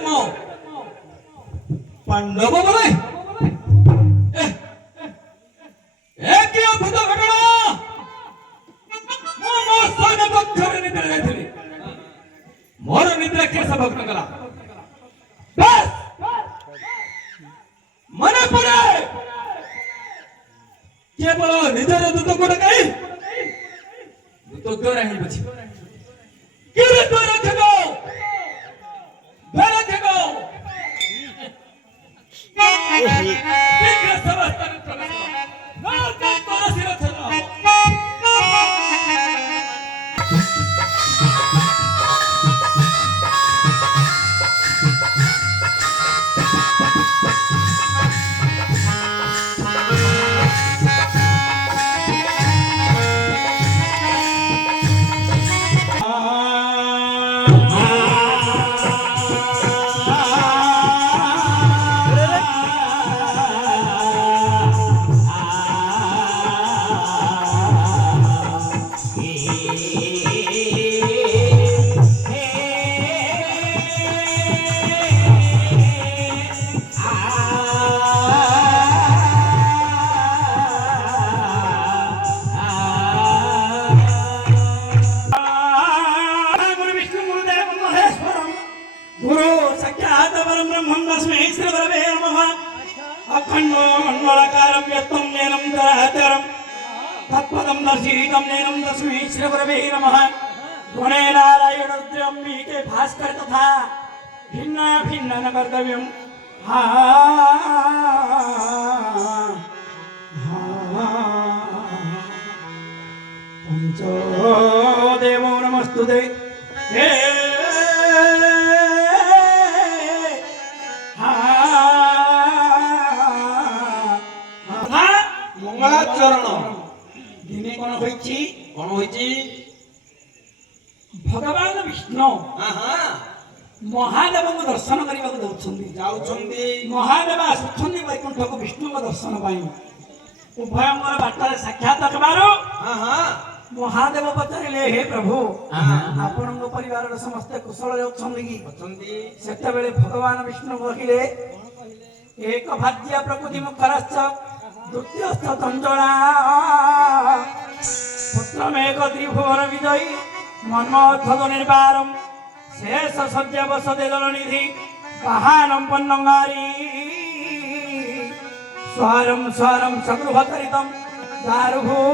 जन्म पांडव बोले एक अद्भुत घटना मोर निद्रा केस भग्न कला बस मन पड़े केवल निजर दूत गोटे कहीं दूत द्वार ही बची केले द्वार थगो द्वार थगो शीघ्र समस्त प्रवेश ना तोर सिर थना तत्पदं दर्शितं नैनं तस्मै श्रीगुरवे नमः गुणे नारायण रुद्रम्बिके भास्कर तथा भिन्न भिन्न न कर्तव्यं पंचो देवो नमस्तुते हे मंगलाचरण दिने कौन होइची भगवान विष्णु महादेव को दर्शन करने महादेव आसुच्छन्ति वैकुंठ को विष्णु को दर्शन पाई उभयंकर बाटर साक्षात महादेव पचारे हे प्रभु आपण परिवार समस्त कुशल से भगवान विष्णु कहले एक भाज्य प्रकृति मुखरश्च द्वितीयस्थ चंचला पुत्रमेक त्रिभुवन विजयी मन्मोद्धत निर्वारम शेष सज्जा वसते दलनिधि वाहनम पन्नंगारी स्वरम स्वरम सगृहचरितम दारुभूतमुरारी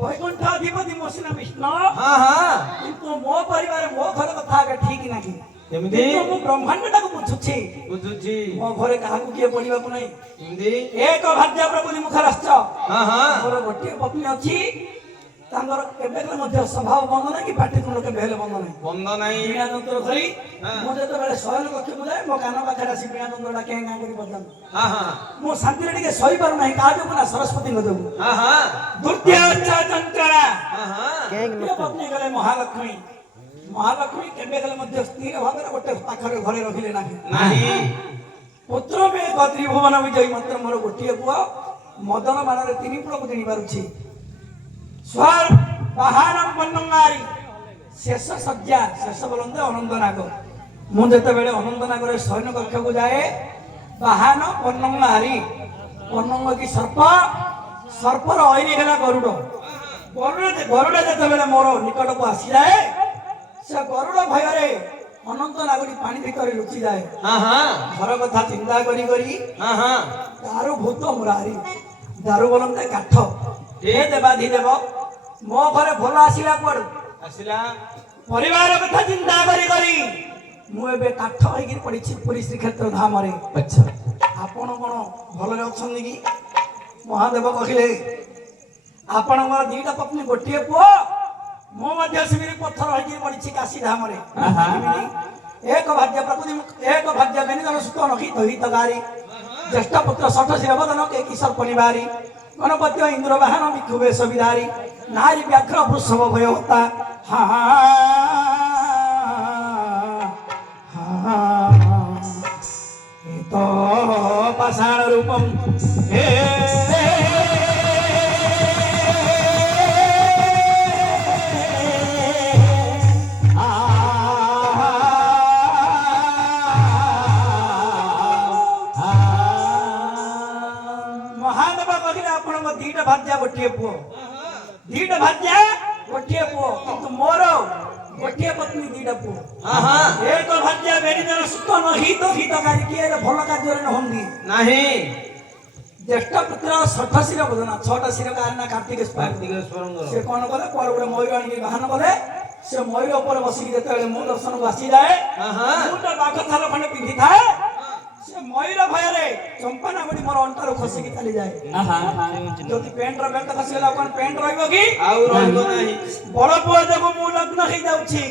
वैकुंठाधिपति मोसिना विष्णु किंतु मो परिवार मो घर कथा ठीक नाही केमिति मो ब्रह्मांड को बुझुछि मो घरे काहा को किए पडिबा को नाही केमिति एक भाज्य प्रभु मुखरश्च मोर गोटे पत्नी अछि तांगर केबेले मध्य स्वभाव बंद नाही कि पाटी तुंड केबेले बंद नाही बिना तंत्र धरी मो जते बेले शयन कक्ष को जाय मो कान पाखरा सी बिना तंत्रडा के गां करी बदन मो शांति रे के सही पार नाही का जो ना सरस्वती न देबु द्वितीय चंचला के पत्नी गले महालक्ष्मी महालक्ष्मी केबेले मध्य स्थिर भागर गोटे पाखरे घरे रखिले नाही पुत्र में त्रिभुवन विजयी मात्र मोर गोटे पुआ मदन मानरे तीन पुआ को देनी पारुछि स्वर बाहनम पन्नंगारी शेष सज्जा शेष बोलते अनंत नाग मुझे अनंत नागर सैन्य कक्ष को जाए बाहन पन्नंगारी पन्नंग की सर्प सर्पर ऐनी है गरुड़ गरुड़ जो मोर निकट को आसी जाए से गरुड़ भय अनंत नागरी पानी भितर लुचि जाए घर कथा चिंता करी दारु भूत मुरारी दारु बोलते काठ हे देवाधिदेव मो घरे भल आसिला कोड आसिला परिवार कथा चिंता करी मुझे काठ होगी पड़ी पुरी श्रीक्षेत्र धाम रे अच्छा आपण कौन भल अच्छे कि महादेव कहले आपण दीटा पत्नी गोटे पुओ मो सेमी पत्थर होगी पड़ी काशी धाम रे एक भाज्य प्रकृति एक भाज्य व्यंजन सुत नखी दहित गारी ज्येष्ठ पुत्र षठ शिरवदन के किशोर परिवारी गणपति इंद्र वाहन विक्षुभे सविधारी नारी व्याघ्र वृषभ भय होता हा तो पाषाण रूपम हे दीटा भाज्या गोटे पुओ दीटा भाज्या गोटे पुओ किंतु मोर गोटे पत्नी दीटा पुओ एक भाज्या बेरीदर सुत नहित हितकारी किए भल कार्य नहंदी नाही ज्येष्ठ पुत्र षठ शिर बदना छटा शिर कारण कार्तिकेश्वर से कौन कले पर गोटे मयूर आनी बाहन कले से मयूर ऊपर बसिक जेते मो दर्शन को आसी जाए मुटा बाघ थाल खंडे पिंधि थाए से मयूर भय रे चंपा नागुडी मोर अंतर खसिकी चली जाए जदि पेंट रो बेल्ट खसी गला कोन पेंट रहइबो की आउ रहइबो नाही बड़ पुओ जगो मु लग्न होई जाउछि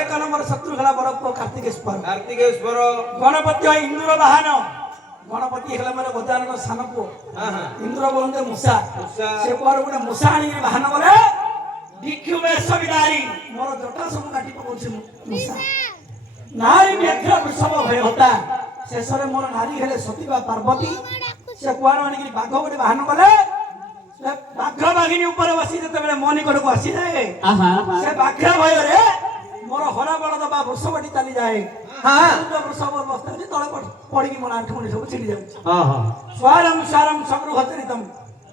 एक नंबर शत्रु खला बड़ पुओ कार्तिकेश्वर गणपति इंद्र वाहन गणपति हेला मारे गजानन सान पुओ इंद्र बोलते मूषा से पर गुडे मूषा आनी वाहन करे दिखुबे सविदारी मोर जटा सब काटी पकोछि मूषा नारी व्याघ्र वृषभ भय होता शेषरे मोर नारी हेले सती बा पार्वती से कुआर आनी बाघ गोटे बाहन कले बाघ बाघिनी ऊपर बसी जते बेले मो निकट को आसी जाए से बाघ भय रे मोर हरा बलद बा वृषभटी चली जाए वृषभ अवस्था तले पड़ी मोर आंठ मुंडी सब छिड़ी जाउछ स्वारम स्वारम सगृहचरितम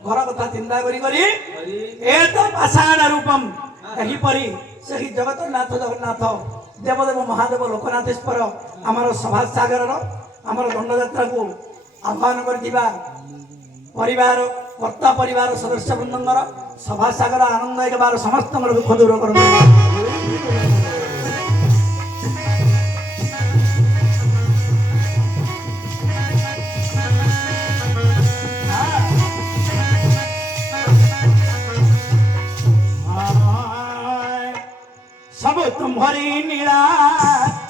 घर कथा चिंता करी ए तो पाषाण रूपम एही परी सही जगन्नाथ जगन्नाथ देवदेव महादेव लोकनाथेश्वर आमर सभा सागर आमर दंड यात्रा को आह्वान कर परिवार कर्ता परिवार सदस्य वृंदर सभा सागर आनंद एक बार समस्त दुख दूर कर सब तुम्हारी नीला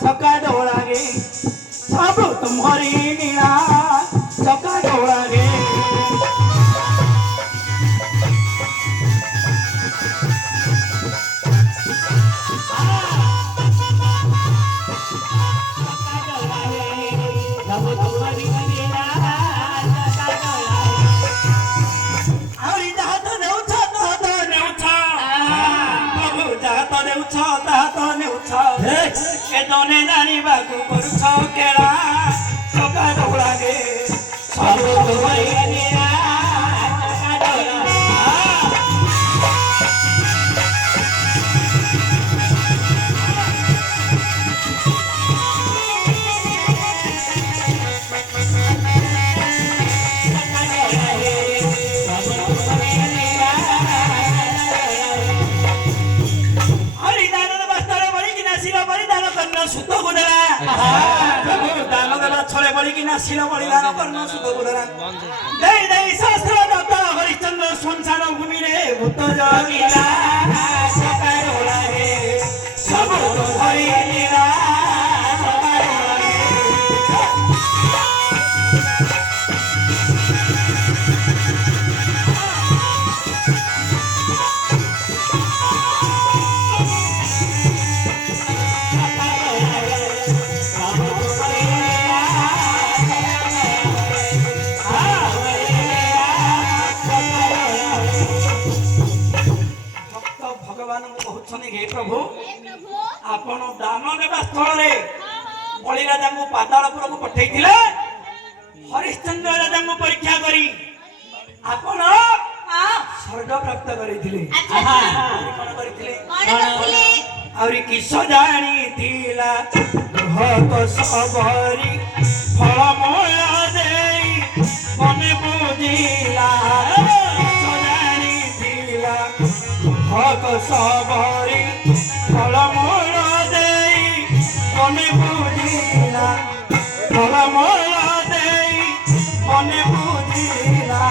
छका डोला गे सब तुम्हारी नीला छका डोला गे दोने नानी बाकू करुछ केला सका डोला गे सब तुम्हारी नीला छका डोला सुत गुडरा दान देला छले बळी कि नासिल बळी दान कर्ण सुत गुडरा देई देई शास्त्र दत्त हरिश्चंद्र संसार भूमि रे भूत जगिला सकार होला रे सब तो हरि लीला सकार होला रे हे प्रभु आपण दान देवा स्थल रे बळी राजा को पातालपुर को पठैथिले हरिश्चंद्र राजा को परीक्षा करी आपण स्वर्ग प्राप्त करिथिले कोन करिथिले औरी किस जानी थिला भक्त सबरी फल मोल देई मने बुझिला जानी थिला भक्त सबरी फल मोल देई मने बुझिला फल मोल देई मने बुझिला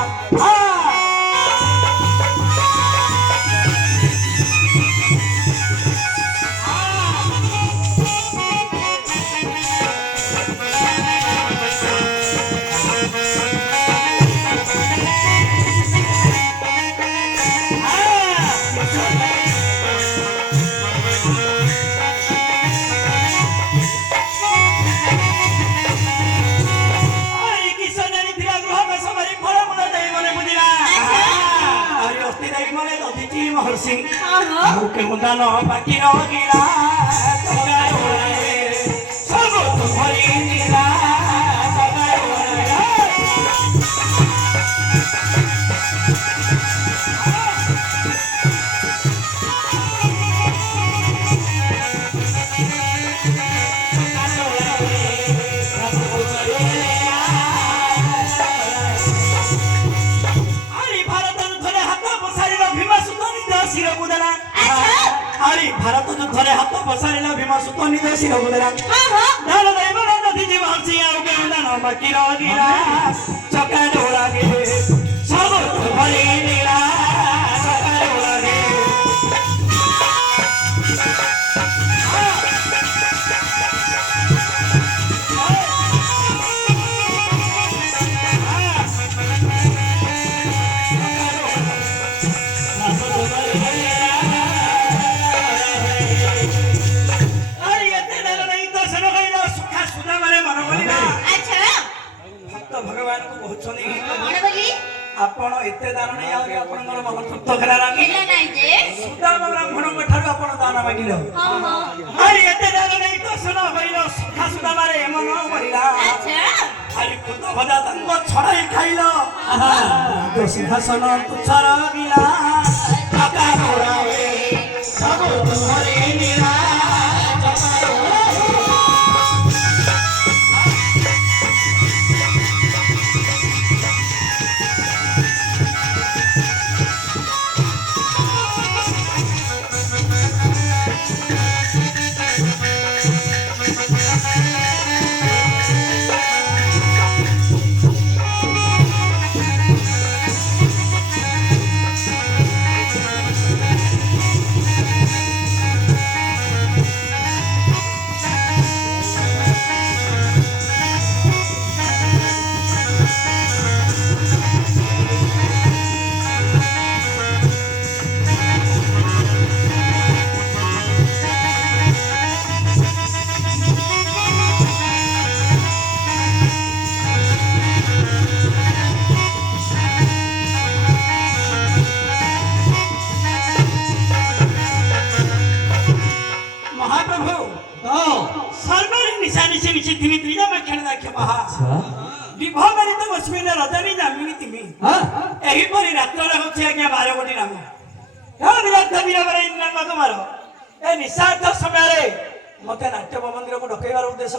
ବସି ଆଉ କେଉଁ ଦାନ ବାକି ରହିଲା ସବୁ ଭରିଲା भारत युद्धरे हाथ बसारिला भीम सुत निज शिर बुदरा दान दैव नदी जीव हसी आउ के दान बाकी रहिला चका डोरा गे सब भरी नीला चका डोरा गे भगवान को बहुत आपण एते दान नहीं आगे आपण मन तृप्त करा लागी सुदाम ब्राह्मण ठार आपण दान मागिलो अरे एते दान नहीं तो सुनो कइलो सुखा सुदाम रे मन मरिला अरे खुद भदा तंग छड़ाई खाइलो तो सिंहासन तुच्छ रगिला काका घोड़ावे सब तुम्हारे नीला मत नाट्य मंदिर को ढकेबार उद्देश्य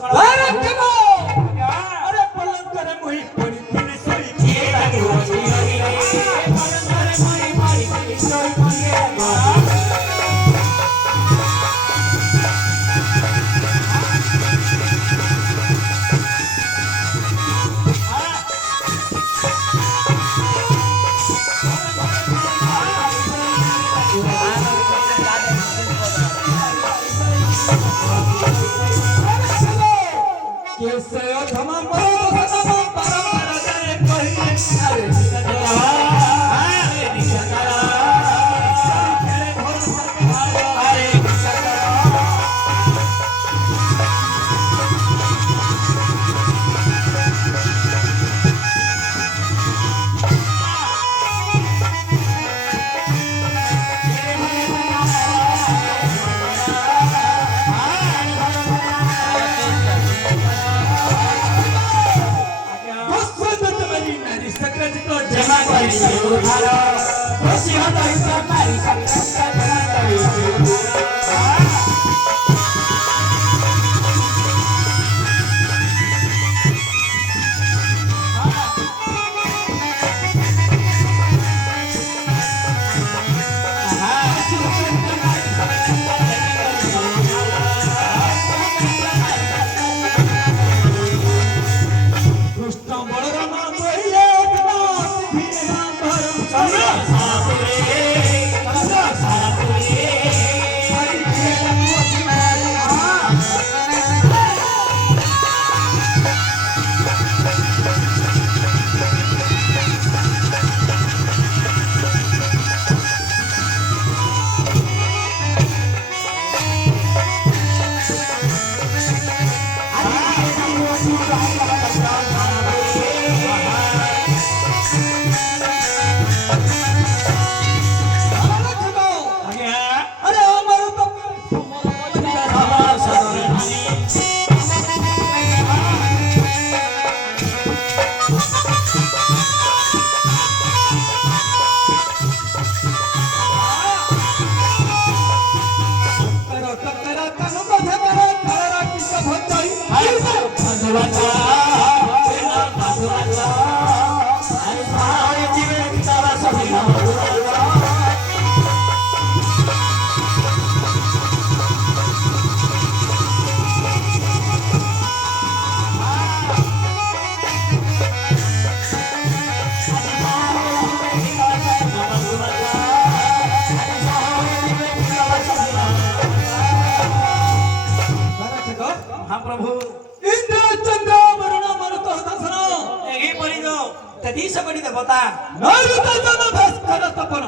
जगदीश बड़ी देवता नैऋत्य जम भास्कर तपन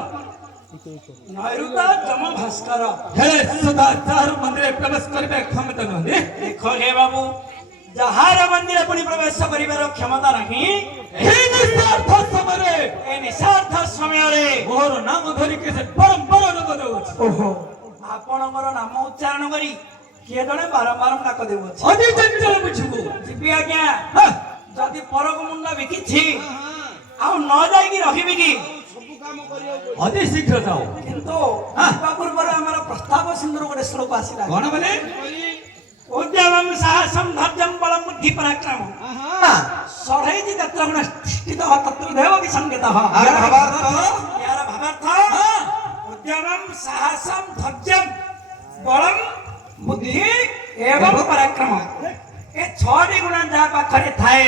नैऋत्य जम भास्कर हे सदा चार मंदिर प्रवेश करबे क्षमता नहे देखो हे बाबू जहार मंदिर पुणी प्रवेश करिबार क्षमता नहीं हे निस्वार्थ समय ए निस्वार्थ समय रे मोर नाम धरि के से परंपरा रोग देउछ ओहो आपणकर नाम उच्चारण करी किए जने बारंबार डाक देउछ अति चंचल बुझबो जीवी आज्ञा जदि परक मुंडा बिकिछि आ न जाई की रहिबि की सब काम करियो अति शीघ्र जाओ किंतु पूर्व हमर प्रस्ताव सिंधुर गोटे श्लोक आसिला कोन बोले उद्यमं साहसं धैर्यं बलं बुद्धि पराक्रमं सढ़ैति तत्र गुण स्थितः तत्र देव विसंगतः यार भावार्थ उद्यमं साहसं धैर्यं बलं बुद्धि एवं पराक्रमं ए छटी गुण जा पाखरे थाए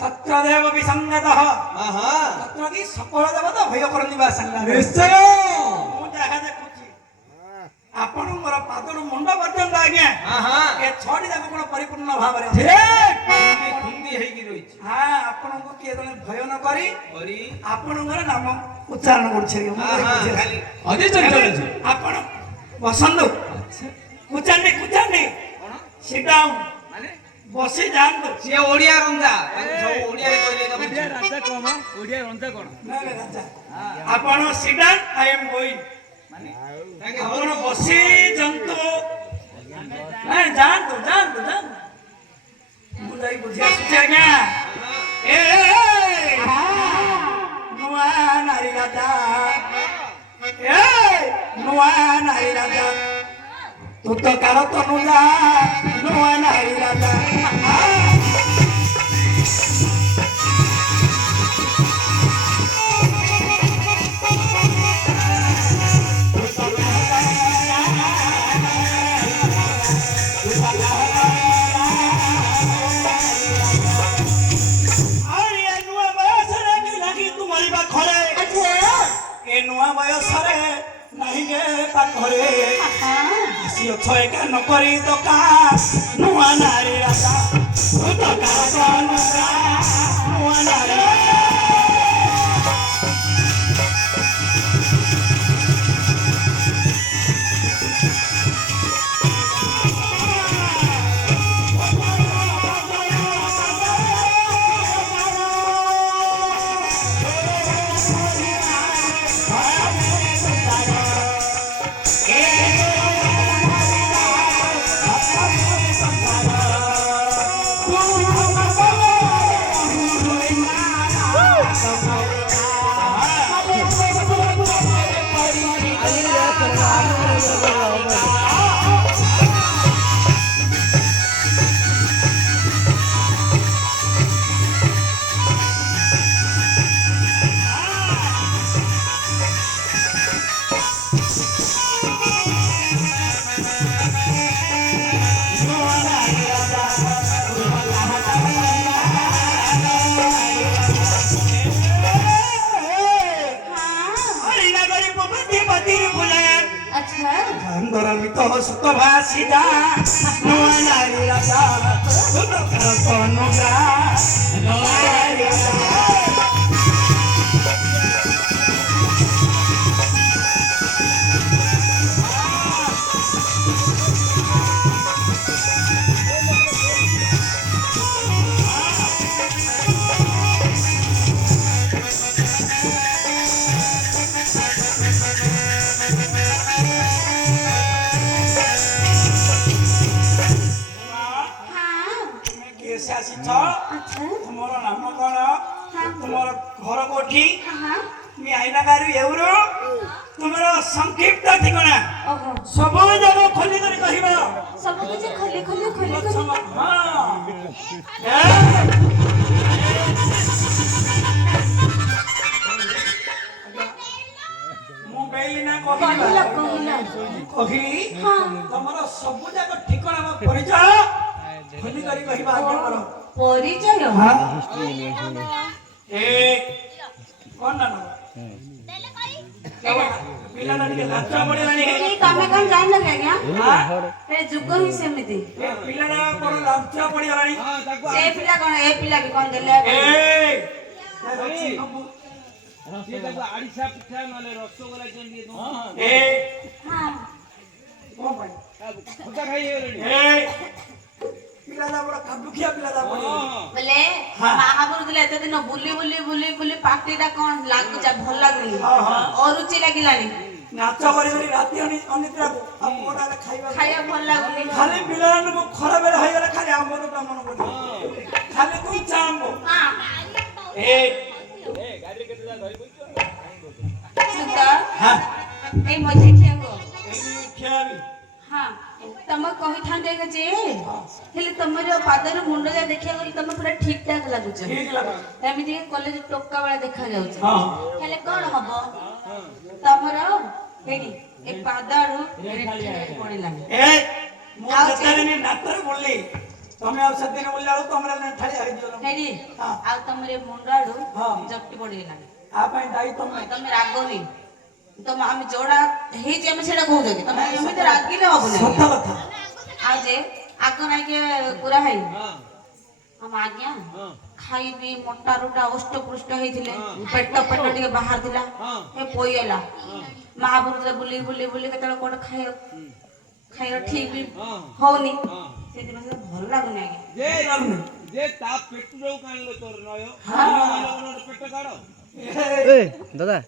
तत्र देव विसंगतः तत्र की सकल देवता भय करनि बा संग निश्चय मु जाहा देखुछि आपणकर पादर मुंड पर्यंत आज्ञा ए छटी जाक कोन परिपूर्ण भाव रे ठीक खुंदी हेगी रही हां आपन को के जने भय न करी आपणकर नाम उच्चारण करछे अति चंचल आपण बसंत कुचांडी कुचांडी सिट डाउन माने बसी जान से ओडिया रंजा सब ओडिया कहले ओडिया राजा कोन ओडिया रंजा कोन ना राजा आपण sit down I am going माने आपण बसी जंतु नहीं जान तो मुझे बुझिया सुचेगा ए नुआ नारी राजा ए नुआ नारी राजा तू तो करो तो नुला नुआ नारी राजा पाखरे आसी अछ एका नकरी दकान नुआ नारी राजा दकान नुआ नारी सुखभाषिता नुआ नारी राजा कनुगा नारी राजा तुमर नाम कौन तुमर घर कोठी मी आईना गारू एवरो तुमर संक्षिप्त ठिकाना सब जगह खोली कर कहिबा सब कुछ खोली खोली खोली हां मु बेली ना कहिला कहिली तुमर सब जगह ठिकाना परिचय खोली कर कहिबा आज्ञा करो परिचय एक कौन ना पिला ना के लाचा पड़े रानी ए कामे कौन जान लगे क्या हां ए जुग ही सेमिति ए पिला ना कोन लाचा पड़े रानी ए पिला कौन ए पिला के कौन देले ए ଅଛି ସବୁ ସିଏ ତାକୁ ଆଡ଼ିସା ପିଠା ନହେଲେ ରସଗୋଲା କେମିତି ଦଉ ଏ ହଁ କଣ ପାଇଁ ଖଟା ଖାଇ ହେଇଗଲେଣି ଏ ପିଲାଟା ବଡ଼ କାବୁଖିଆ ପିଲାଟା ବଡ଼ ବୋଲେ ମହାପୁରୁଥିଲେ ଏତେ ଦିନ ବୁଲି ବୁଲି ବୁଲି ବୁଲି ପାଟିଟା କଣ ଲାଗୁଛି ଭଲ ଲାଗୁନି ଅରୁଚି ଲାଗିଲାନି ନାଚ କରି କରି ରାତି ଅନିଦ୍ରାକୁ ଆଉ ପୁଅଟା ହେଲେ ଖାଇବା ଖାଇବା ଭଲ ଲାଗୁନି ଖାଲି ପିଲାମାନଙ୍କୁ ଖରା ବେଳ ହେଇଗଲେ ଖାଲି ଆମ୍ବ ତ ମନ ପଡ଼ିବ ଖାଲି କଞ୍ଚା ଆମ୍ବ ହଁ ଏ ସୁନ୍ଦର ହଁ ଏଇ ମଝି ଖିଆକୁ ଖିଆବି ହଁ ତମେ କହିଥାନ୍ତେ ଯେ ହେଲେ ତମର ପାଦରୁ ମୁଣ୍ଡ ଯାଏ ଦେଖିବାକୁ ଗଲେ ତମେ ପୁରା ଠିକ ଠାକ ଲାଗୁଛ ଠିକ ଲାଗା ଏମିତି କଲେଜ ଟୋକା ଭଳିଆ ଦେଖାଯାଉଛି ହଁ ହେଲେ କଣ ହବ ତମର ହେଇଟି ଏ ପାଦରୁ ପଡ଼ିଲାନି ଏ ମୁଁ ଯେତେବେଳେ ନାଟରେ ବୋଲିଲି ତମେ ଆଉ ସେଦିନ ବୋଲିଲା ବେଳକୁ ତମର ଠାଳି ହାରିଯିବ ହେଇଟି ହଁ। ଆଉ ତମର ଏ ମୁଣ୍ଡ ଆଡୁ ହଁ। ଜପଟି ପଡ଼ିଗଲାନି ଆ ପାଇଁ ଦାୟୀ ତମେ ତମେ ରାଗନି ତମେ ଆମେ ଯୋଉଟା ହେଇଛି ଆମେ ସେଇଟା କହୁଛ କି ତମେ ଏମିତି ରାଗିଲେ ହବନି ସତ କଥା ଆଉ ଯେ ଆଗ ନାଇକେ ପୁରା ହେଇ ଆମ ଆଜ୍ଞା ଖାଇବି ମୋଟା ରୁଟା ଅଷ୍ଟପୃଷ୍ଟ ହେଇଥିଲେ ପେଟ ଟିକେ ବାହାର ଥିଲା ଏ ପଇଗଲା ମହାପୁରୁଷ ବୁଲି ବୁଲି ବୁଲି କେତେବେଳେ କୋଉଟା ଖାଇବା ଠିକ ବି ହଉନି ସେଥିପାଇଁ ସେଟା ଭଲ ଲାଗୁନି ଆଜ୍ଞା ଯେ ତା ପେଟରୁ କାଣିଲ ତୋର ନୟ ପେଟ କାଢ ଦାଦା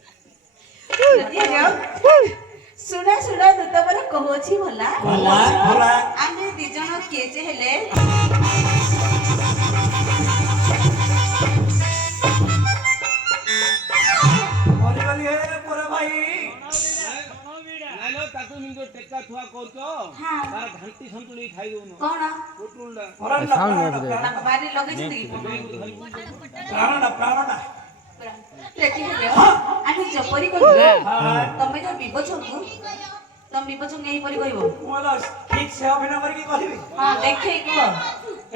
ଶୁଣା ଶୁଣା ତୁ ତମର କହୁଛି ଭଲା ଭଲା ଆମେ ଦି ଜଣ କିଏ ଯେ ହେଲେ ମରିଗଲି ହେ ପରେ ଭାଇ ନାଇଲୋ ତାକୁ ନିଜ ଟେକା ଥୁଆ କରୁଛ ତାର ଘାଣ୍ଟି ସନ୍ତୁଳି ଖାଇ ଦଉନ କଣ ପୋଟୁଳଟା ବାରି ଲଗେଇଛନ୍ତି କି ପ୍ରାଣଟା ଦେଖି ହେଲେ ଆମେ ଯେପରି କହିବୁ ତମେ ଯୋଉ ବିବଛକୁ ତମେ ବିବଛକୁ ଏହିପରି କହିବ ମୁଁ ଠିକ ସେ ଅଭିନୟ କରିକି କହିବି ହଁ ଦେଖେଇ କୁହ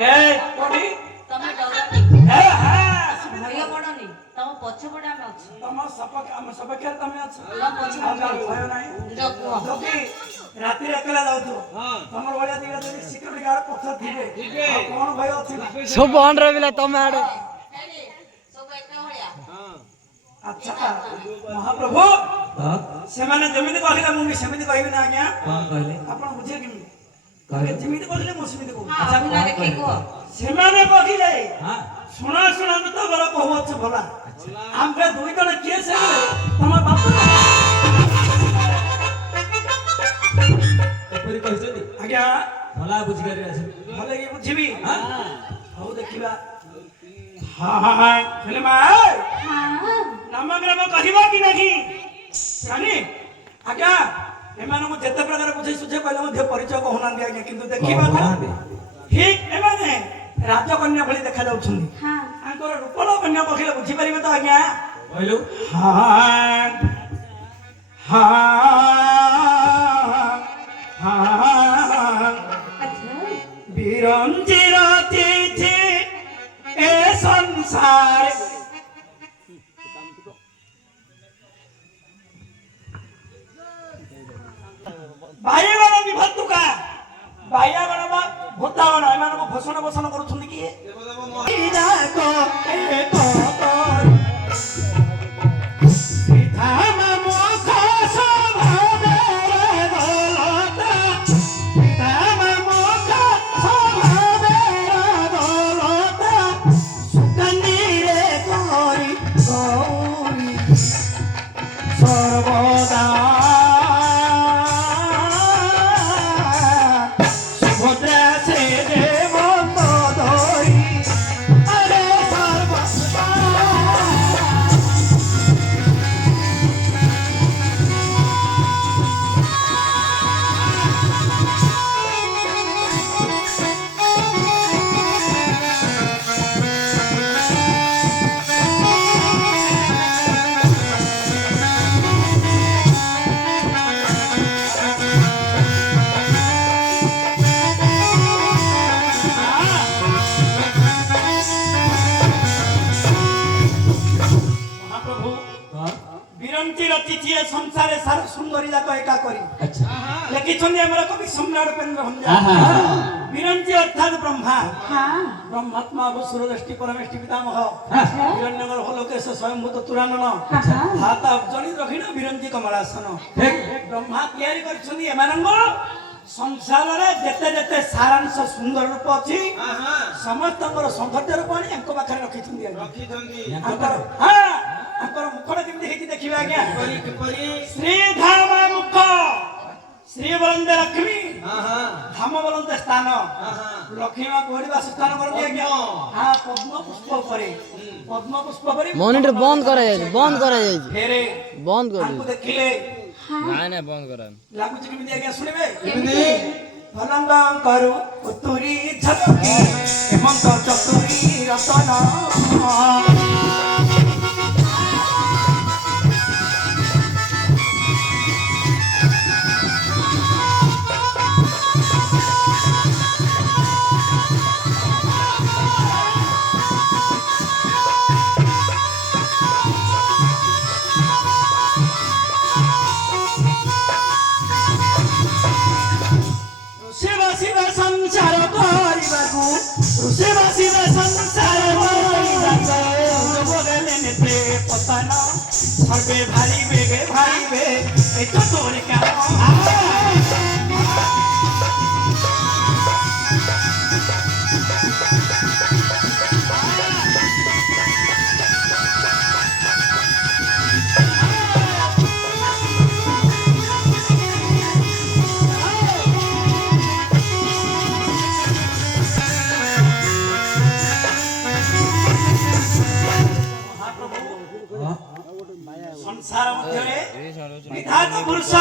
ଏ କୋଠି ତମେ ଡରନି ଭୟ ପଡନି ତମ ପଛପଟେ ଆମେ ଅଛୁ ତମ ଆମ ସପକ୍ଷରେ ତମେ ଅଛ ତମ ପଛପଟେ ଭୟ ନାହିଁ ଯୋଉ କୁହ ଯଦି ରାତିରେ ଏକଲା ଯାଉଥିବ ତମର ଭଳିଆ ଦିଟା ଯଦି ସିକ୍ୟୁରିଟି ଗାର୍ଡ ପଛ ଥିବେ ଆଉ କଣ ଭୟ ଅଛି ନା ସବୁ ଅନ୍ ରହିଲା ତମେ ଆଡେ ସବୁ ଏକା ଭଳିଆ ଆଚ୍ଛା ମହାପ୍ରଭୁ ସେମାନେ ଯେମିତି କହିଲେ ମୁଁ ବି ସେମିତି କହିବି ନା ଆଜ୍ଞା ଆପଣ ବୁଝିବେ କେମିତି ଯେମିତି କହିଲେ ମୁଁ ସେମିତି କହୁଛି ହଁ ଅଭିନୟ ଦେଖେଇ କୁହ ସେମାନେ କହିଲେ ଶୁଣା ଶୁଣନ୍ତୁ ତ ବଡ କହୁଅଛ ଭଲା ଆମେ ଦୁଇ ଜଣ କିଏ ସେ ତମ ବାପ ଏପରି କହିଛନ୍ତି ଆଜ୍ଞା ଭଲା ବୁଝିପାରିବେ ଭଲ କି ବୁଝିବି ହଉ ଦେଖିବା ହେଲେ ମା ନାମଗ୍ରାମ କହିବ କି ନାହିଁ ଜାଣି ଆଜ୍ଞା ଏମାନଙ୍କୁ ଯେତେ ପ୍ରକାର ବୁଝେଇ ସୁଝେଇ କହିଲେ ମଧ୍ୟ ପରିଚୟ କହୁନାହାନ୍ତି ଆଜ୍ଞା କିନ୍ତୁ ଦେଖିବା ଠିକ ଏମାନେ ରାଜକନ୍ୟା ଭଳି ଦେଖାଯାଉଛନ୍ତି ତାଙ୍କର ରୂପଳ କନ୍ୟା କହିଲେ ବୁଝିପାରିବେ ତ ଆଜ୍ଞା କହିଲୁ বিরঞ্জির তিথি এ সংসার ବାଇଗଣ ବିଭକ୍ତୁକା ବାଇଗଣ ବା ଭୂତାଗଣ ଏମାନଙ୍କୁ ଭୋଷଣ ଭୋଷଣ କରୁଛନ୍ତି କିଏ সর্বদা সুভদ্রা সে যে মন্দ ধরি আরে ବିରଞ୍ଚି ରଚିଛି ଏ ସଂସାରେ ସାର ସୁନ୍ଦରୀ ଯାକ ଏକା କରି अच्छा ଲେଖିଛନ୍ତି ଆମର କବି ସମ୍ରାଟ ଉପେନ୍ଦ୍ର ଭଞ୍ଜ ବିରଞ୍ଚି ଅର୍ଥାତ୍ ବ୍ରହ୍ମା हाँ ବ୍ରହ୍ମାତ୍ମା ସୁରଦୃଷ୍ଟି ପରମେଷ୍ଟି ପିତାମହ हाँ ହିରଣ୍ୟଗର ହୋଲୋକେଶ ସ୍ୱୟଂଭୂତ ତୁରାନନ हाँ ହାତ ଅବ୍ଜଣି ଦକ୍ଷିଣ ବିରଞ୍ଚି କମଳାସନ ठीक ବ୍ରହ୍ମା ତିଆରି କରିଛନ୍ତି ଏମାନଙ୍କ ସଂସାରରେ ଯେତେ ଯେତେ ସାରାଂଶ ସୁନ୍ଦର ରୂପ ଅଛି ସମସ୍ତଙ୍କର ସୌନ୍ଦର୍ଯ୍ୟ ରୂପ ଆଣି ଆଙ୍କ ପାଖରେ ରଖିଛନ୍ତି ଆଜ୍ଞା। ରଖିଛନ୍ତି ଆଙ୍କର ହଁ ଆଙ୍କର ମୁଖଟା କେମିତି ହେଇଛି ଦେଖିବେ ଆଜ୍ଞା କିପରି ଶ୍ରୀଧାମ ମୁଖ ଶ୍ରୀ ବଳନ୍ଦେ ଲକ୍ଷ୍ମୀ ହଁ ହଁ ଧାମ ବଳନ୍ଦେ ସ୍ଥାନ ହଁ ଲକ୍ଷ୍ମୀ ମା କୋଉଠି ବାସସ୍ଥାନ କରନ୍ତି ଆଜ୍ଞା ହଁ ପଦ୍ମ ପୁଷ୍ପ ଉପରେ ପଦ୍ମ ପୁଷ୍ପ ପରେ ମନିଟର ବନ୍ଦ କରାଯାଇଛି ବନ୍ଦ କରାଯାଇଛି ଫେରେ ବନ୍ଦ ତାଙ୍କୁ କରିଦେଇଛି ଦେଖିଲେ ନାଇଁ ନାଇଁ ବନ୍ଦ କରାନି ଲାଗୁଛି କେମିତି ଆଜ୍ଞା ଶୁଣିବେ କେମିତି ଭଲଙ୍ଗ କରୁ ଉତୁରି ଝଲକି ହେମନ୍ତ ଚତୁରୀ ରତନ ଶିବ ଶିବ ସଂସାର କରିବାକୁ ଶିବ ଶିବ ସଂସାର କରିବାକୁ বগলে নেত্রে পতন সর্বে ভারিবে এই তো তোর কাম ସଂସାର ମଧ୍ୟରେ ବିଧାତ ପୁରୁଷ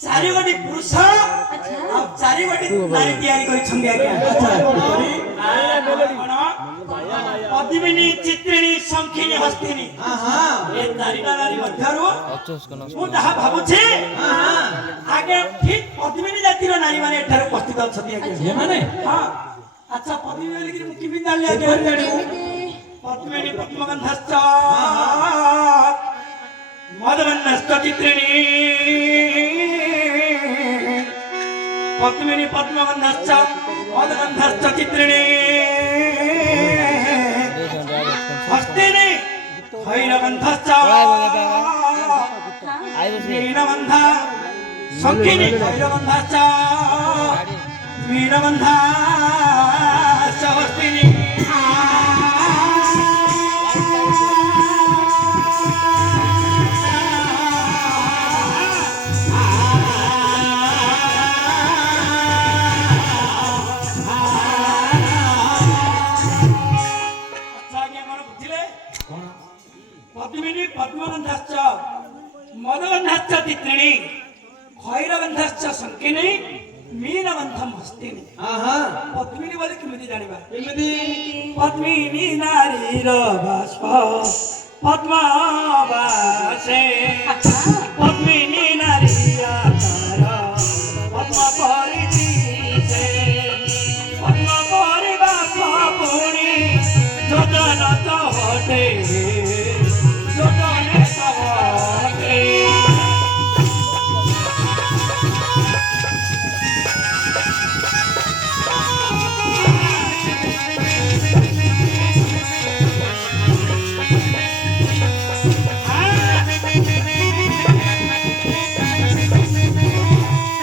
ଚାରିଗୋଟି ପୁରୁଷ ଆଉ ଚାରିଗୋଟି ନାରୀ ତିଆରି କରିଛନ୍ତି ଆଜ୍ଞା କଣ? ପଦ୍ମିନୀ ଚିତ୍ରିଣୀ ଶଙ୍ଖିନୀ ହସ୍ତିନୀ ଏ ଚାରିଟା ନାରୀ ମଧ୍ୟରୁ ମୁଁ ଯାହା ଭାବୁଛି ଆଗେ ଠିକ ପଦ୍ମିନୀ ଜାତିର ନାରୀ ମାନେ ଏଠାରେ ଉପସ୍ଥିତ ଅଛନ୍ତି ଆଜ୍ଞା ये माने ହଁ ଆଚ୍ଛା ପଦ୍ମିନୀ ବୋଲିକିରି ମୁଁ କେମିତି ଜାଣିଲି ଆଜ୍ଞା ପଦ୍ମିନୀ ପଦ୍ମଗନ୍ଧଶ୍ଚ ମଦଗନ୍ଧଶ୍ଚ ଚିତ୍ରିଣୀ ପଦ୍ମିନୀ ପଦ୍ମଗନ୍ଧଶ୍ଚ ମଦଗନ୍ଧଶ୍ଚ ଚିତ୍ରିଣୀ ହସ୍ତିନୀ ଭୈରଗନ୍ଧଶ୍ଚ ମୀନଗନ୍ଧା ଶଙ୍ଖିନୀ ଭୈରଗନ୍ଧଶ୍ଚ ମୀନଗନ୍ଧାଶ୍ଚ ହସ୍ତିନୀ पद्मिनी पद्मगंधाश्च मदगंधाश्च चित्रिणी खैरगंधाश्च शंकिनी मीनगंधम हस्तिनी पद्मिनी बोले केमिति जानिबा पद्मिनी नारीर बाष्प पद्मावासे पद्मिनी नारी आकार पद्म परिदिशे पद्म परिवास पुणी जोजन तो हटे